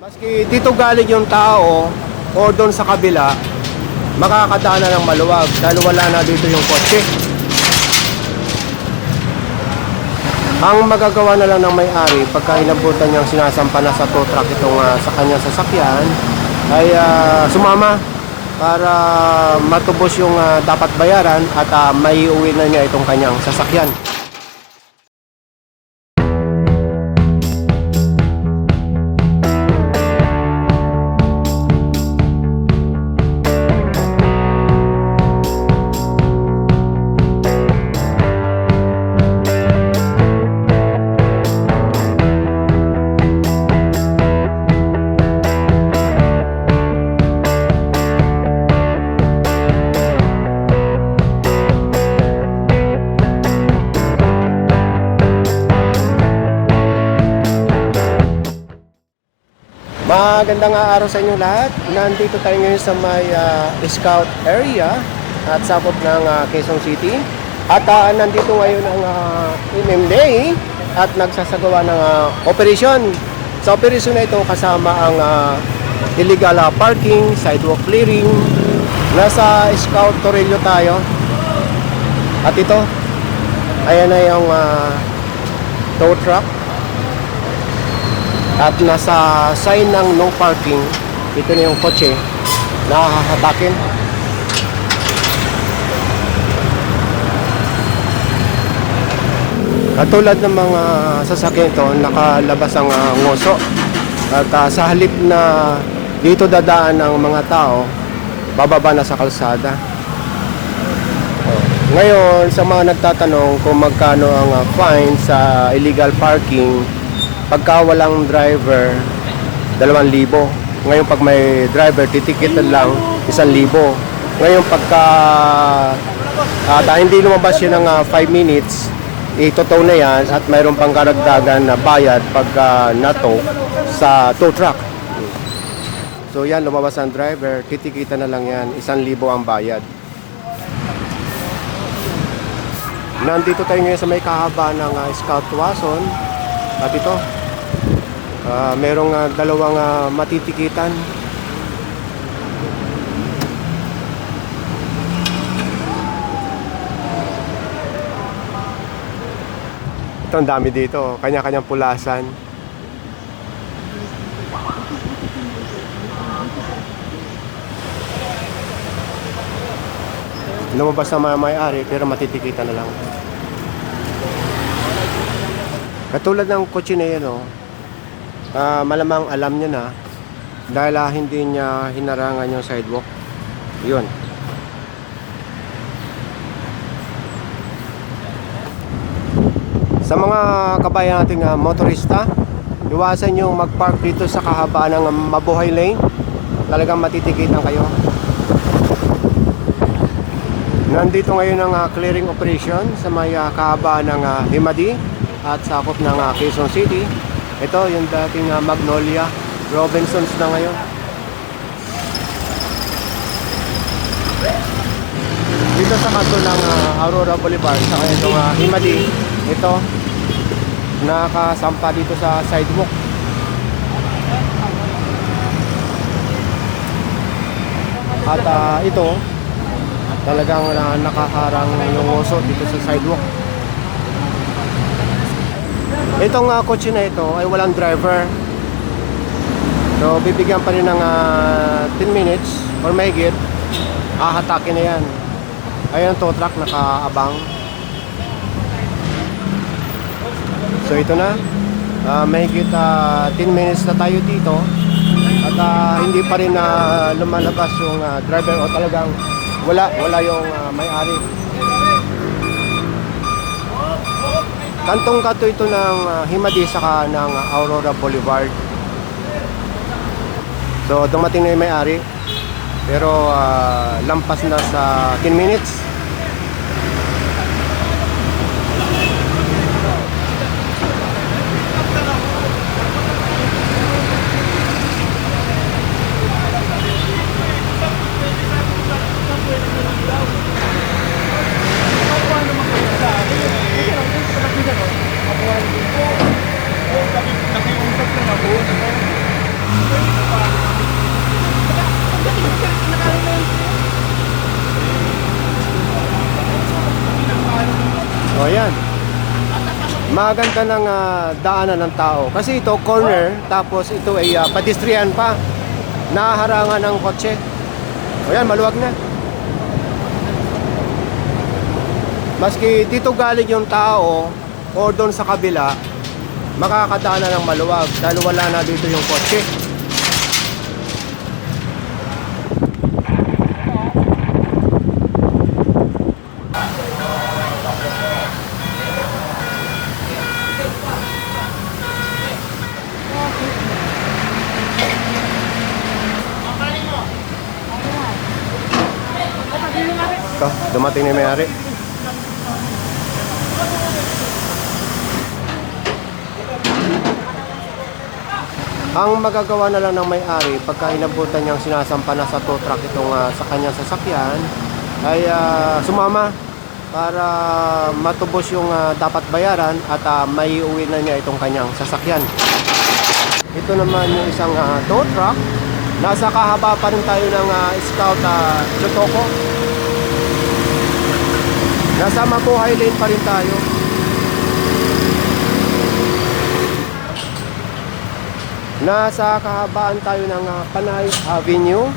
Maski dito galing yung tao o doon sa kabila, makakadaan na ng maluwag dahil wala na dito yung kotse. Ang magagawa na lang ng may-ari pagka inabutan niyang sinasampa na sa tow truck itong sa kanyang sasakyan ay sumama para matubos yung dapat bayaran at maiuwi na niya itong kanyang sasakyan. Magandang araw sa inyo lahat. Nandito tayo ngayon sa may Scout area at sapot ng Quezon City. At nandito ngayon ang MMA at nagsasagawa ng operasyon. Sa operasyon na ito kasama ang illegal parking, sidewalk clearing. Nasa Scout Torello tayo. At ito, ayan na yung tow truck. At nasa sign ng no parking, ito na yung kotse na hahatakin. Katulad ng mga sasakyan ito, nakalabas ang ngoso. At sa halip na dito dadaan ang mga tao, bababa na sa kalsada. Ngayon, sa mga nagtatanong kung magkano ang fine sa illegal parking, pagka walang driver, 2,000. Ngayon pag may driver, titikitan lang 1,000. Ngayon pagka hindi lumabas yun ng 5 minutes, itotow na yan at mayroon pang karagdagan na bayad pagka nato sa tow truck. So yan, lumabas ang driver, titikitan na lang yan, 1,000 ang bayad. Nandito tayo ngayon sa may kahaba ng Scout Tuason. At ito, merong dalawang matitikitan. Ito, ang dami dito, kanya-kanyang pulasan. Lumabas na may-ari pero matitikitan na lang. Katulad ng kotse na yan, malamang alam niya na dahil hindi niya hinarangan yung sidewalk. Yun. Sa mga kabayan nating motorista, iwasan yung mag-park dito sa kahabaan ng Mabuhay Lane. Talagang matitikitan kayo. Nandito ngayon ang clearing operation sa may kahabaan ng Himadi at sakop ng Quezon City. Ito yung dating Magnolia, Robinsons na ngayon. Dito sa kanto ng Aurora Boulevard, sa itong Himadi, ito nakasampa dito sa sidewalk. At ito talagang nakaharang yung oso dito sa sidewalk. Itong kotse na ito ay walang driver. So bibigyan pa rin ng 10 minutes or mahigit, hahatakin na yan. Ayan, tow truck nakaabang. So ito na, mahigit 10 minutes na tayo dito. At hindi pa rin lumalabas yung driver o talagang wala yung may-ari. Kantong-kanto ito ng Himadi saka ng Aurora Boulevard. So dumating na yung may-ari pero lampas na sa 10 minutes. maganda ng daanan ng tao. Kasi ito corner, tapos ito ay pedestrian pa. Naharangan ng kotse. Ayan, maluwag na. Maski dito galing yung tao o doon sa kabila, makakadaan na ng maluwag dahil wala na dito yung kotse. Ito, dumating na may-ari. Ang magagawa na lang ng may-ari pagka inabutan niyang sinasampa na sa tow truck itong sa kanyang sasakyan ay sumama para matubos yung dapat bayaran at may uwi na niya itong kanyang sasakyan. Ito naman yung isang tow truck. Nasa kahaba pa rin tayo ng Scout Chotoko. Nasa Mabuhay Lane pa rin tayo. Nasa kahabaan tayo ng Panay Avenue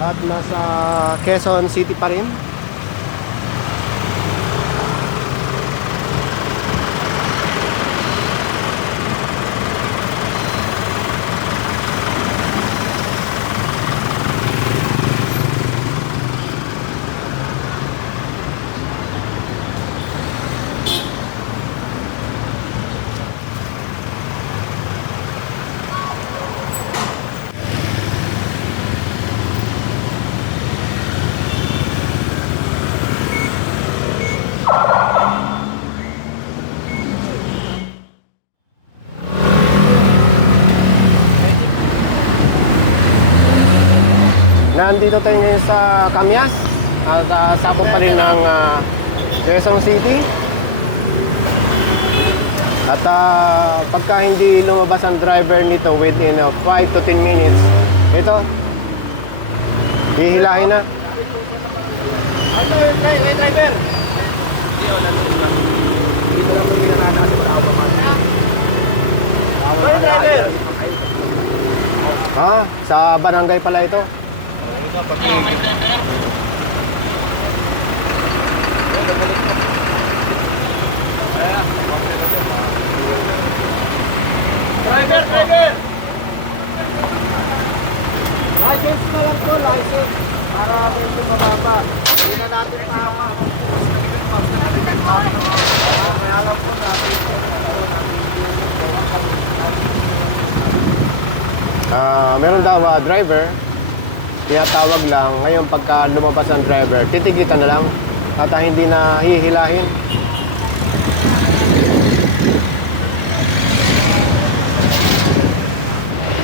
at nasa Quezon City pa rin. Nandito tayo ngayon sa Camias at sapot pa rin ng Quezon City. At pagka hindi lumabas ang driver nito within 5 to 10 minutes, ito, hihilahin na. Driver! Driver! Sa barangay pala ito. Driver! License na lang po, license. Para medyo mababa. Hindi na natin tama. May alam po natin. Meron daw driver. Tinatawag lang. Ngayon pagka lumabas ang driver, titigitan na lang at hindi na hihilahin.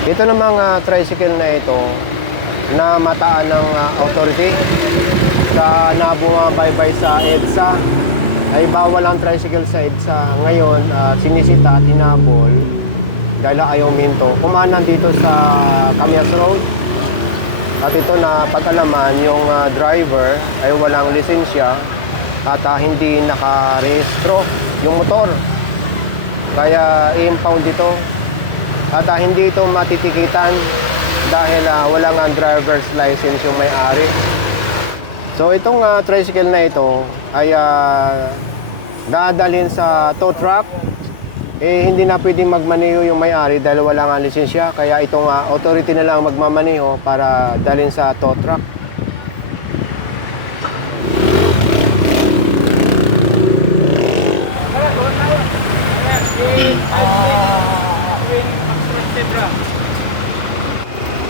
Ito namang tricycle na ito na mataan ng authority sa nabumabaybay sa EDSA ay bawal ang tricycle sa EDSA. Ngayon sinisita at hinabol dahil ayaw minto. Kumanan dito sa Camias Road. At ito na pag-alaman, yung driver ay walang lisensya at hindi nakarehistro yung motor. Kaya i-impound ito at hindi ito matitikitan dahil walang driver's license yung may-ari. So itong tricycle na ito ay dadalhin sa tow truck. Hindi na pwedeng magmaneho yung may-ari dahil wala nga lisensya. Kaya itong authority na lang magmamaneho para dalhin sa tow truck.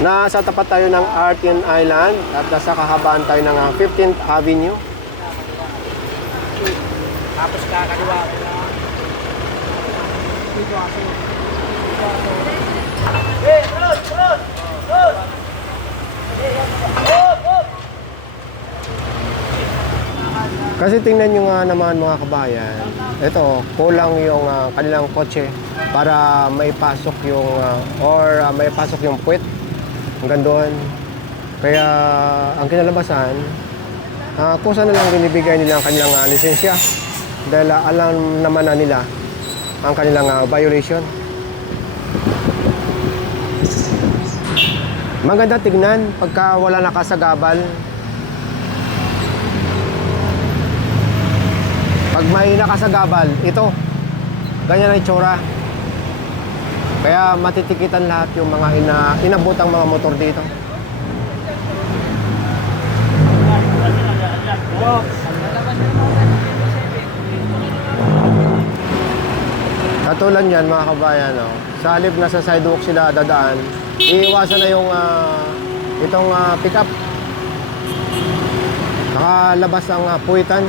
Nasa tapat tayo ng Artin Island at nasa kahabaan tayo ng 15th Avenue. Tapos kakaliwa ko na. Kasi tingnan nyo nga naman mga kabayan, ito, kulang yung kanilang kotse para maipasok yung maipasok yung puwet hanggang doon. Kaya ang kinalabasan, kusa na lang binibigay nila ang kanilang lisensya dahil alam naman na nila ang kanilang violation. Maganda tignan pagka wala nakasagabal. Pag may nakasagabal, ito, ganyan ang itsura. Kaya matitikitan lahat yung mga inabotang mga motor dito. Katulad yan mga kabayan, no? Sa halip na sa sidewalk sila dadaan, iiwasan na yung itong pick-up. Nakalabas ang puwitan.